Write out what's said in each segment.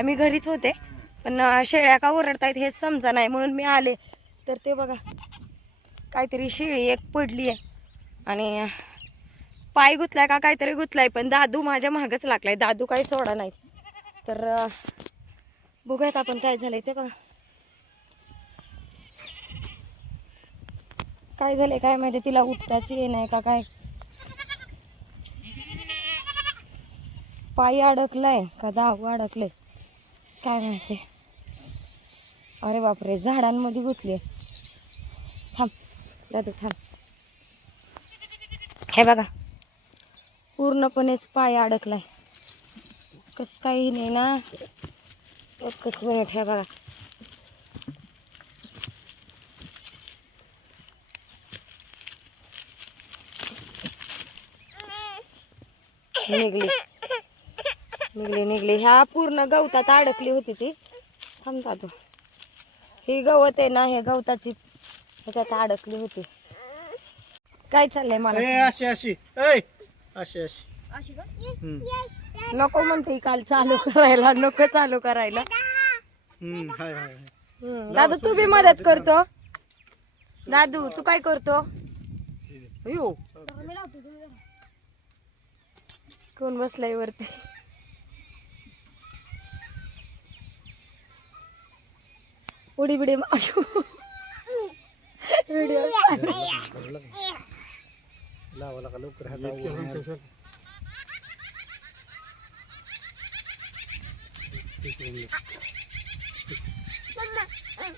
मी घरीच होते पण शेळ्या का ओरडतायत हे समजा नाही म्हणून मी आले. तर ते बघा काहीतरी शेळी एक पडली आहे आणि पाय गुतलाय का काहीतरी गुतलाय, पण दादू माझ्या मागच लागलाय. दादू काही सोडा नाही. तर बघूयात आपण काय झालंय ते बघा. काय झालंय काय माहिती, तिला उठताच ये नाही का काय, पाय अडकलाय का दाव अडकलंय काय माहिती. अरे बापरे, झाडांमध्ये गुतले. थांब दादू थांब. हे बघा पूर्णपणेच पाय अडकलाय. कस काही नाही ना, एकच मिनिट. हे बघा निघली निघली निघली. ह्या पूर्ण गवतात अडकली होती ती. थांब जातो. ही गवत आहे ना, हे गवताची ह्याच्यात अडकली होती. काय चाललंय मला अशी अशी अशी अशी नको म्हणते काल चालू करायला, नको चालू करायला. हाय हाय दादू तू बी मदत करतो. दादू तू काय करतो? अयो कोण बसलाय वरती? उडी बिडी व्हिडिओ लावा लागा लवकर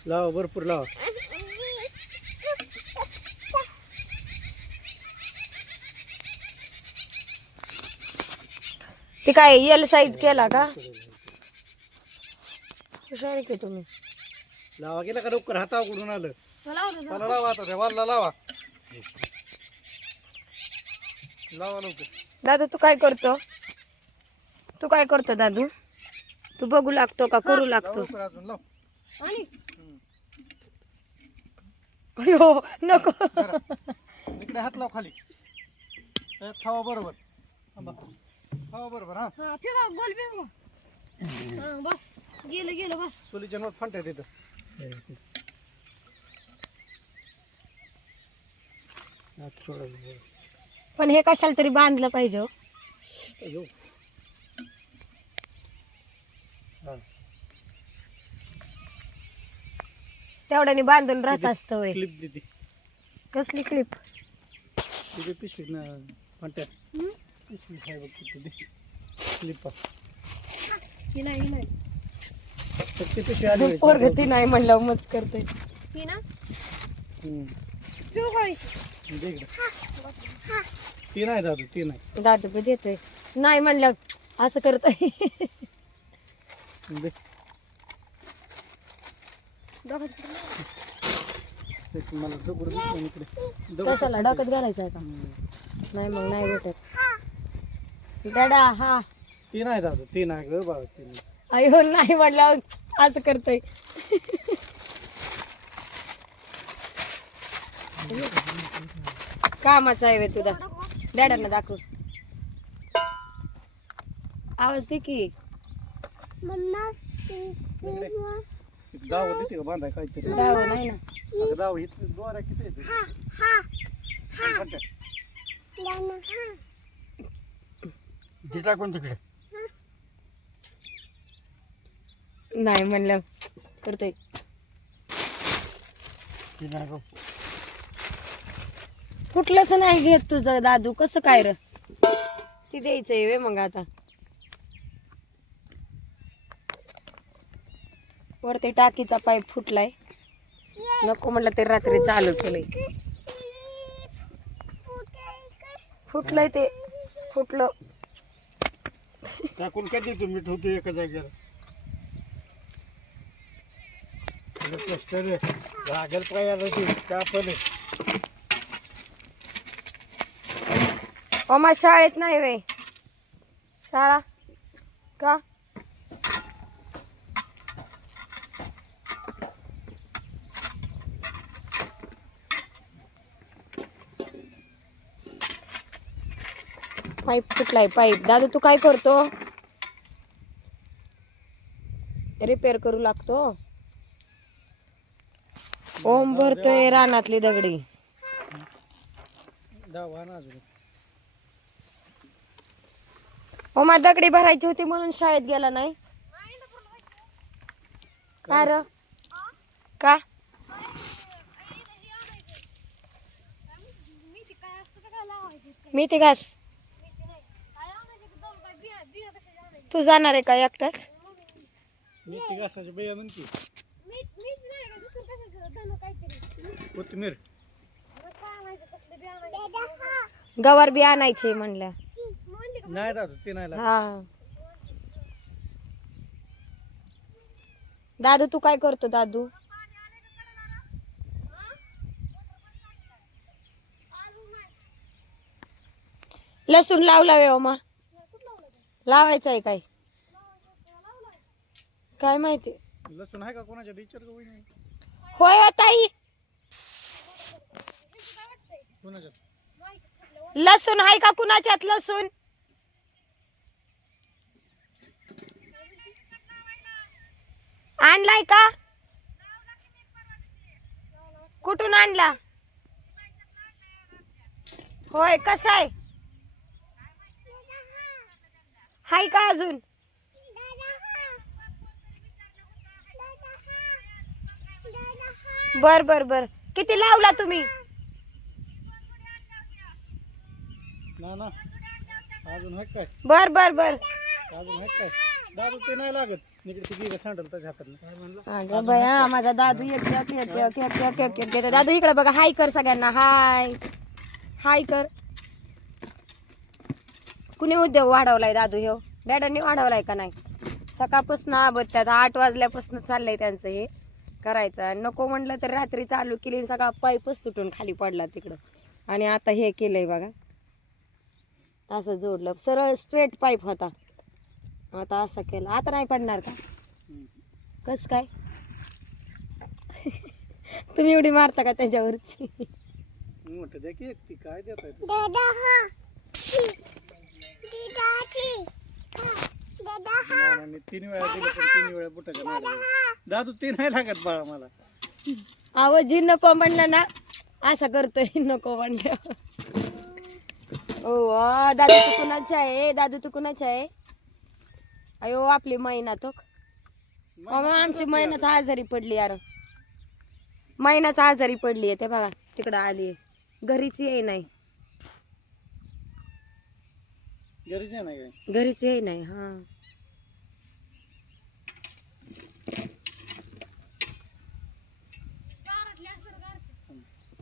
लावा भरपूर लावा. ते काय एल साईज केला का? हुशार की तुम्ही. लावा गेला का लवकर, हातावर कुठून आलं. मला लावा आता, त्या वालला लावा. लावा लवकर. दादू तू काय करतो? तू काय करतो दादू? तू बघू लागतो का करू लागतो? लवकर अजून लाव. अयो नको. इकडे हात लाव खाली. खावा बरोबर. खावा बरोबर. हा गोल बस गेलं गेलं बस. सोलीच्या नोट फांट्या तिथं. पण हे कशाला तरी बांधलं पाहिजे हो. तेवढ्याने बांधून राहत असतं वय. क्लिप देते. कसली क्लिप? तिथे पिशवी ना फांट्या. पिशवी आहे बघ तिथे क्लिप. नाही ते पिशवी आली. पोरग ती नाही म्हणलं मच करते ती ना ती नाही दादू, ती नाही. दादू बी देतोय. नाही म्हणलं असं करतोय. मला दगड दिसला इकडे. कशाला डोक्यात घालायचं का? नाही मग नाही भेटत. दादा हा ती नाही दादू, ती नाही ग बाबा, ती नाही. अयो नाही म्हणलं असं करतोय. कामाचा आहे वे तुझा. डॅडांना दाखव. आवाज दे की. दाव देते का बांधाय काहीतरी? दाव नाही ना. अगं दाव इथं दोऱ्या किती येते? टाकून तिकडे. नाही म्हणलं करतोय. कुठलंच नाही घेत तुझं दादू. कसं काय र? ती द्यायचंय वे मग आता. वरती टाकीचा पाईप फुटलाय. नको म्हणलं ते रात्री चालू केलंय. फुटलंय ते. फुटलं. टाकून कधी तुम्ही ठेवतो एका जागेला. लागेल पायाला ती कापल. ओमा शाळेत नाही वे. शाळा का? Pipe फुटलाय pipe. दादू तू काय करतो? रिपेअर करू लागतो. ओम भरतोय रानातली दगडी. दावा ना अजून. ओमा दगडी भरायची होती म्हणून शाळेत गेला नाही. का र? का? मेथी घास. तू जाणार आहे का एकटाच? मेथी घासाची बिया म्हणती. कोथिंबीर. गवार बी आणायचे म्हणल्या. नाही दादू ते नाही लागत. हा दादू तू काय करतो दादू? लसूण लावला वे ओमा. लावायचं आहे काय? काय माहिती. लसूण आहे का कोणाच्या विचार का होई नाही होय हो ताई. कोणाच्या? लसूण आहे का कुणाच्यात लसूण? आणलाय का? कुठून आणला? होय कसा आहे? हाय का अजून? बर बर बर. किती लावला तुम्ही? ना अजून आहे काय? बर बर बर. अजून आहे काय? दादू ते नाही लागत. निकडे ती सांडल त्याच्या हाताने. काय म्हणलं? अगं बया माझा दादू येते. दादू इकडे बघा. हाय कर सगळ्यांना. हाय हाय कर. कुणी उद्योग वाढवलाय दादू ह्यो? डॅडांनी वाढवलाय का नाही? सकाळपासून त्यात 8 वाजल्यापासून चाललंय त्यांचं हे करायचं. आणि नको म्हणलं तर रात्री चालू केली, सगळा पाईपच तुटून खाली पडला तिकडं. आणि आता हे केलंय बघा. असं जोडलं. सरळ स्ट्रेट पाईप होता, आता असं केलं. आता नाही पडणार का? कस काय? तुम्ही एवढी मारता का त्याच्यावरची? मोठं द्या की एक ती काय देताय? मी 3 वेळा दिलं पण 3 वेळा बुटाच्या नाही. दादू ते नाही लागत बाळा मला. आवाजी नको म्हणलं ना असं करतोय. नको म्हणलं. ओ दादू तू कुणाच्या आहे? दादू तू कुणाच्या आहे? अयो आपली मैना तो. आमची मैनाच आजारी पडली यार. मैनाच आजारी पडली आहे ते बघा. तिकडं आली घरीच ये नाही. घरीच आहे नाही काय? घरीच ये नाही. हा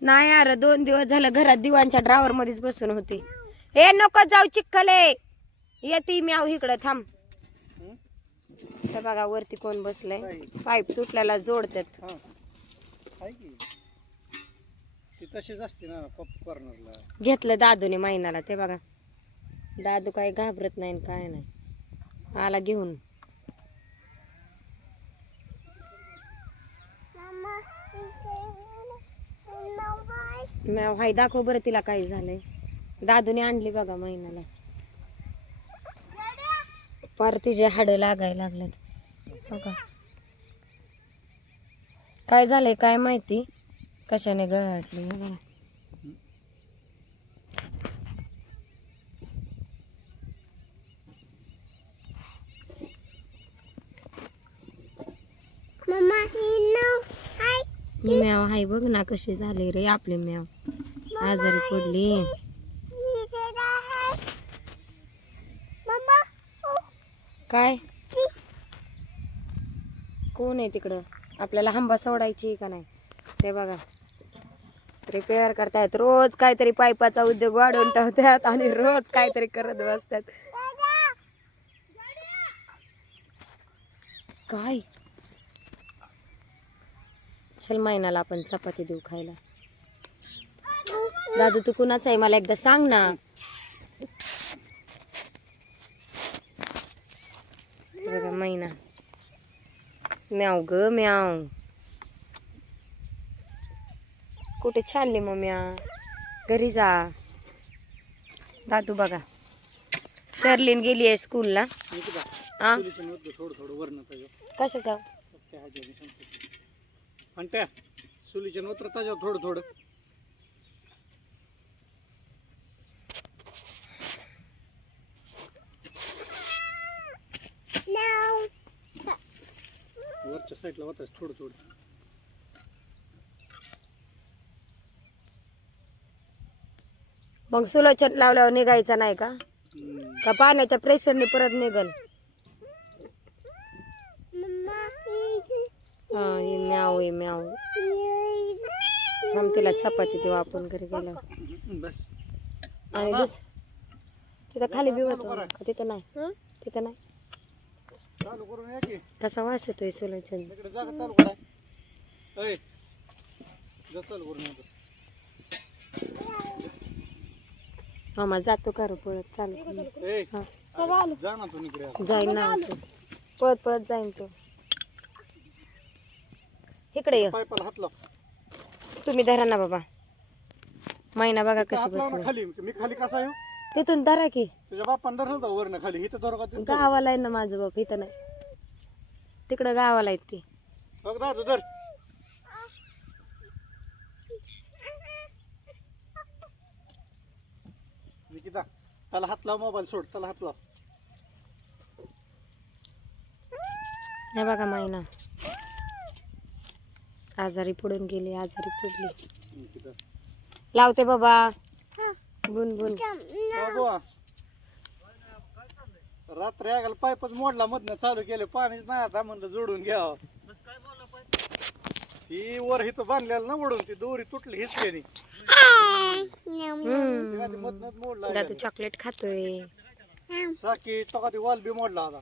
नाही यार 2 दिवस झालं घरात दिवाणच्या ड्रावर मध्येच बसून होते. हे नको जाऊ चिखले. येते म्याव इकडं थांब. तर बघा वरती कोण बसलंय. पाईप तुटल्याला जोडतात. हा आहे की ती तशीच असते ना पप कॉर्नरला. घेतलं दादूने महिन्याला. ते बघा दादू काही घाबरत नाही काय नाही. आला घेऊन. म्याव हाय दाखव बरं तिला काय झालंय. दादूने आणली बघा महिन्याला. पार तिचे हाडं लागायला लागलेत बघा. काय झालंय काय माहिती. कशाने गळाटली बघा. म्याव हाय बघ ना कशी झाली रे आपली म्याव. आजारी पडली. काय कोण आहे तिकडं? आपल्याला हंबा सोडायची का नाही? ते बघा रिपेअर करतायत. रोज काहीतरी पाईपाचा उद्योग वाढवून ठेवतात आणि रोज काहीतरी करत बसतात. काय चल महिन्याला आपण चपाती देऊ खायला. दादू तू कुणाचा आहे मला एकदा सांग ना. बघा महिना. म्याव ग म्याव. कुठे चालली मग म्या? घरी जा. दादू बघा शर्लीन गेली आहे स्कूलला. निकिता हा चुलीच्या नव्हतं थोडं थोडं वरण त्याच्यावर कशाचा त्या ह्याच्यावर सांगतो घंट्या चुलीच्या नव्हतं त्याच्यावर थोडं थोडं वरच्या साईडला होताच थोडं थोडं. मग सुलोचन लावल्यावर निघायचा नाही का? का पाण्याच्या प्रेशरने परत निघल? हा हे म्याव आहे म्याव. थांब तिला चपाती देऊ आपण घरी गेलो. बस आणि तिथं खाली बी होतो का? तिथं नाही तिथं नाही. चालू करून या की कसा वास येतोय सुलोचन. इकडे जागा चालू करा. ऐ जा चालू करून या. मामा जातो का रे पळत चालू करून? ए हा जा ना तू इकडे. जाईन ना तो. पळत पळत जाईन तो. इकडे ये. पायपाला हात लाव. तुम्ही धरा ना बाबा. महिना बघा कशी हात लाव ना बसली. खाली. मी खाली कसा येऊ? तिथून धरा की. तुझ्या बापान धरलं होतं वरनं खाली. इथं धर का तिथं? गावाला आहे ना माझं बाप. इथं नाही तिकडं गावाला आहेत ते. बघ धर तू धर. निकिता त्याला हात लाव. मोबाईल सोड. त्याला हात लाव. हे बघा महिना आजारी पडून गेली. आजारी पडली. निकिता लावते बाबा. बुन बुन. बाबा रात्री आगाला पाईपच मोडला मधनं चालू केले. पाणीच नाही आता म्हणलं जोडून घ्यावं. ती वर इथं बांधलेलं ना ओढून ती दोरी तुटली हिसकेनी. मधनच मोडला. दादा चॉकलेट खातोय. साकी तो का ती वाल बी मोडला आता.